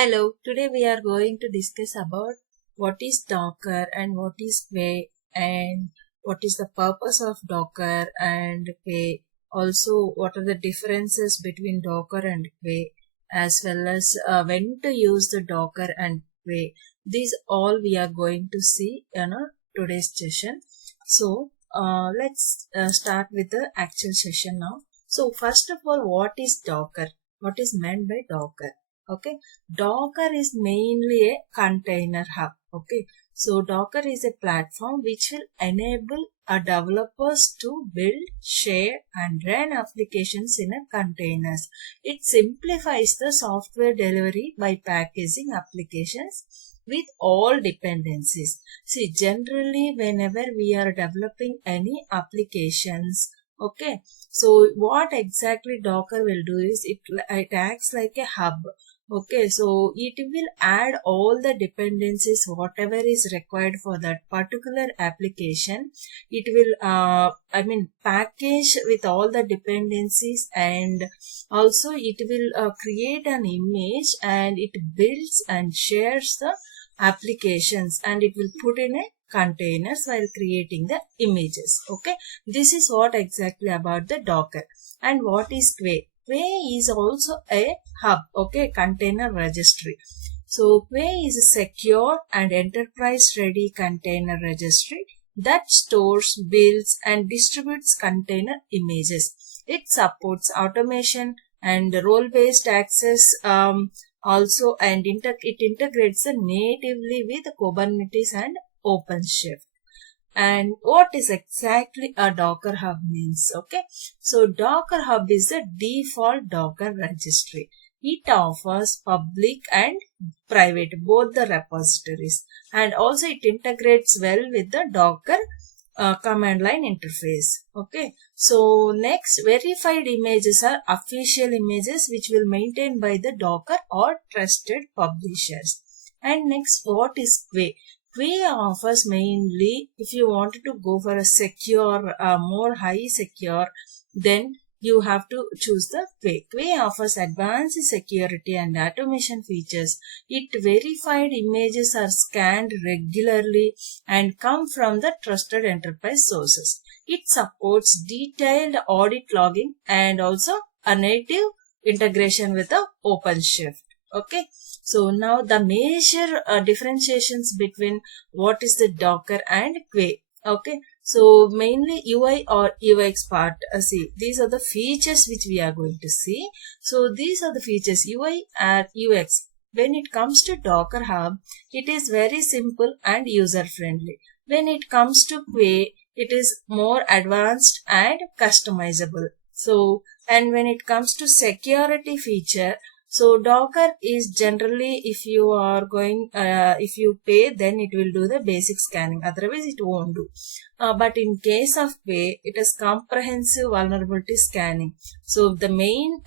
Hello, today we are going to discuss about what is Docker and what is Quay and what is the purpose of Docker and Quay. Also, what are the differences between Docker and Quay, as well as when to use the Docker and Quay. These all we are going to see in today's session. So, let's start with the actual session now. So, first of all, what is Docker? What is meant by Docker? Okay, Docker is mainly a container hub. Okay, so Docker is a platform which will enable developers to build, share and run applications in a containers. It simplifies the software delivery by packaging applications with all dependencies. See, generally whenever we are developing any applications, okay, so what exactly Docker will do is it acts like a hub. Okay, so it will add all the dependencies, whatever is required for that particular application. It will, package with all the dependencies, and also it will create an image and it builds and shares the applications, and it will put in a containers while creating the images. Okay, this is what exactly about the Docker. And what is Quay? Quay is also a hub, okay, container registry. So Quay is a secure and enterprise ready container registry that stores, builds and distributes container images. It supports automation and role-based access also, and it integrates natively with Kubernetes and OpenShift. And what is exactly a Docker Hub means? Okay, so Docker Hub is the default Docker registry. It offers public and private, both the repositories, and also it integrates well with the Docker command line interface. Okay, so next, verified images are official images which will maintained by the Docker or trusted publishers. And next, what is Quay? Quay offers mainly, if you wanted to go for a secure, more high secure, then you have to choose the Quay. Quay offers advanced security and automation features. It verified images are scanned regularly and come from the trusted enterprise sources. It supports detailed audit logging and also a native integration with the OpenShift. Okay, so now the major differentiations between what is the Docker and Quay. Okay, so mainly UI or UX part. See, these are the features which we are going to see. So these are the features UI and UX. When it comes to Docker Hub, it is very simple and user friendly. When it comes to Quay, it is more advanced and customizable. So, and when it comes to security feature, so Docker is generally, if you are going, if you pay, then it will do the basic scanning. Otherwise, it won't do. But in case of Quay, it is comprehensive vulnerability scanning. So the main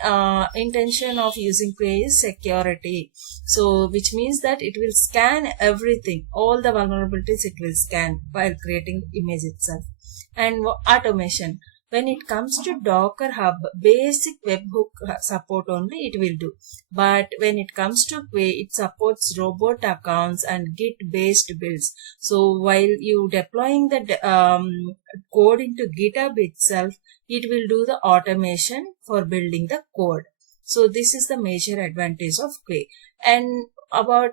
intention of using Quay is security. So which means that it will scan everything, all the vulnerabilities it will scan while creating image itself. And automation. When it comes to Docker Hub, basic webhook support only it will do. But when it comes to Quay, it supports robot accounts and Git-based builds. So while you deploying the code into GitHub itself, it will do the automation for building the code. So this is the major advantage of Quay. And about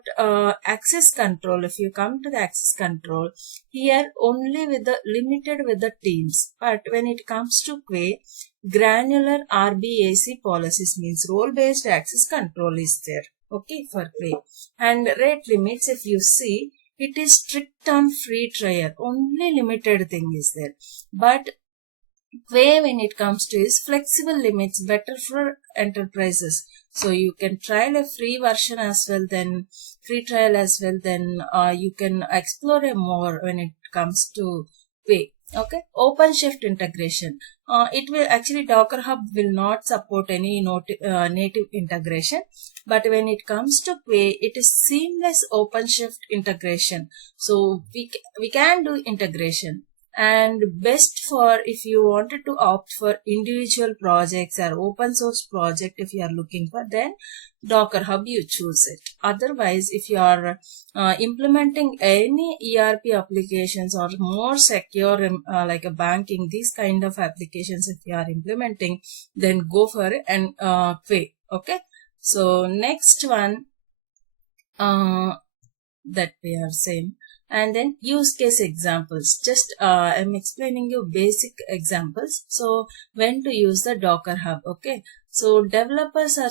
access control, if you come to the access control, here only with the limited with the teams. But when it comes to Quay, granular RBAC policies means role-based access control is there. Okay, for Quay. And rate limits, if you see, it is strict on free trial. Only limited thing is there. But Quay, when it comes to is flexible limits, better for enterprises. So you can trial a free version as well, then free trial as well, then you can explore more when it comes to Quay. Okay, OpenShift integration. It will actually, Docker Hub will not support any native integration, but when it comes to Quay, it is seamless OpenShift integration. So we can do integration. And best for if you wanted to opt for individual projects or open source project, if you are looking for, then Docker Hub you choose it. Otherwise, if you are implementing any ERP applications or more secure like a banking, these kind of applications, if you are implementing, then go for it and Quay. Okay, so next one that we are saying, and then use case examples. Just I'm explaining you basic examples. So when to use the Docker Hub. Okay, so developers are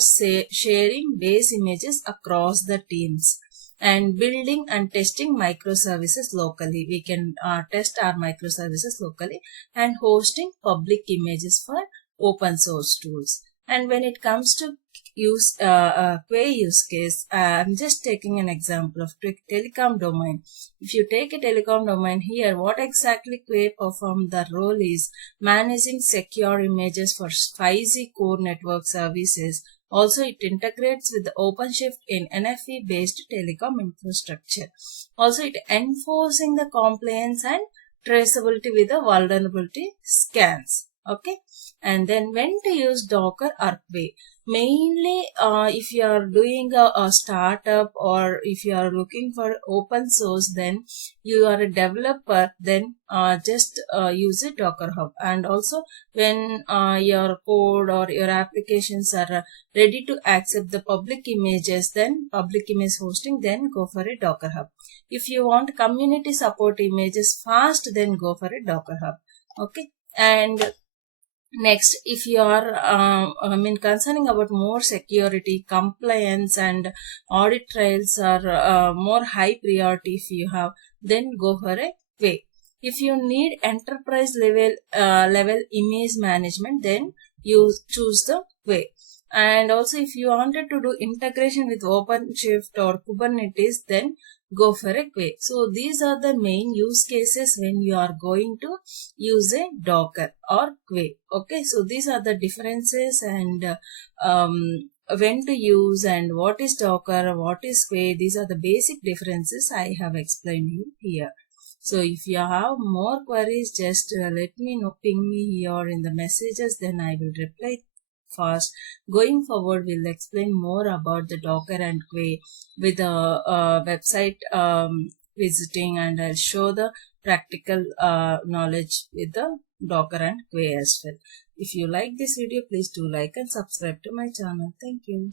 sharing base images across the teams and building and testing microservices locally. We can test our microservices locally and hosting public images for open source tools. And when it comes to Quay use case, I'm just taking an example of telecom domain. If you take a telecom domain here, what exactly Quay perform the role is managing secure images for 5G core network services. Also, it integrates with the OpenShift in NFV-based telecom infrastructure. Also, it enforcing the compliance and traceability with the vulnerability scans. Okay, and then when to use Docker or Quay. Mainly, if you are doing a startup or if you are looking for open source, then you are a developer, then just use a Docker Hub. And also, when your code or your applications are ready to accept the public images, then public image hosting, then go for a Docker Hub. If you want community support images fast, then go for a Docker Hub. Okay, and next, if you are concerning about more security, compliance and audit trails are more high priority if you have, then go for a Quay. If you need enterprise level image management, then you choose the Quay. And also, if you wanted to do integration with OpenShift or Kubernetes, then go for a Quay. So these are the main use cases when you are going to use a Docker or Quay. Okay, so these are the differences and when to use and what is Docker, what is Quay. These are the basic differences I have explained you here. So if you have more queries, just let me know, ping me here in the messages, then I will reply fast. Going forward, we'll explain more about the Docker and Quay with the website visiting, and I'll show the practical knowledge with the Docker and Quay as well. If you like this video, please do like and subscribe to my channel. Thank you.